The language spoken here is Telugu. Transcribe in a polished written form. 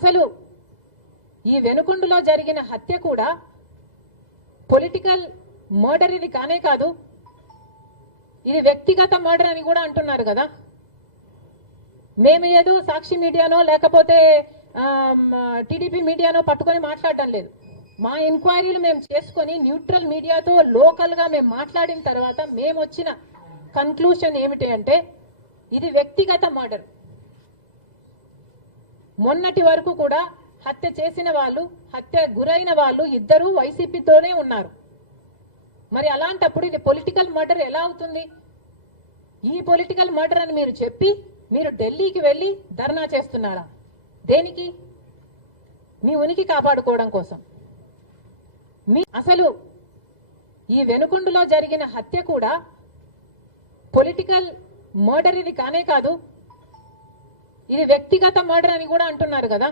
అసలు ఈ వెనుకొండలో జరిగిన హత్య కూడా పొలిటికల్ మర్డర్ ఇది కానే కాదు, ఇది వ్యక్తిగత మర్డర్ అని కూడా అంటున్నారు కదా. మేము ఏదో సాక్షి మీడియానో లేకపోతే టీడీపీ మీడియానో పట్టుకొని మాట్లాడడం లేదు. మా ఎంక్వైరీలు మేము చేసుకొని న్యూట్రల్ మీడియాతో లోకల్ గా మేము మాట్లాడిన తర్వాత మేము వచ్చిన కన్క్లూషన్ ఏమిటి అంటే ఇది వ్యక్తిగత మర్డర్. మొన్నటి వరకు కూడా హత్య చేసిన వాళ్ళు, హత్య గురైన వాళ్ళు ఇద్దరూ వైసీపీతోనే ఉన్నారు. మరి అలాంటప్పుడు ఇది పొలిటికల్ మర్డర్ ఎలా అవుతుంది? ఈ పొలిటికల్ మర్డర్ అని మీరు చెప్పి మీరు ఢిల్లీకి వెళ్ళి ధర్నా చేస్తున్నారా? దేనికి? మీ ఉనికి కాపాడుకోవడం కోసం. అసలు ఈ వెనుకొండలో జరిగిన హత్య కూడా పొలిటికల్ మర్డర్ ఇది కానే కాదు, ఇది వ్యక్తిగత మర్డర్ అని కూడా అంటున్నారు కదా.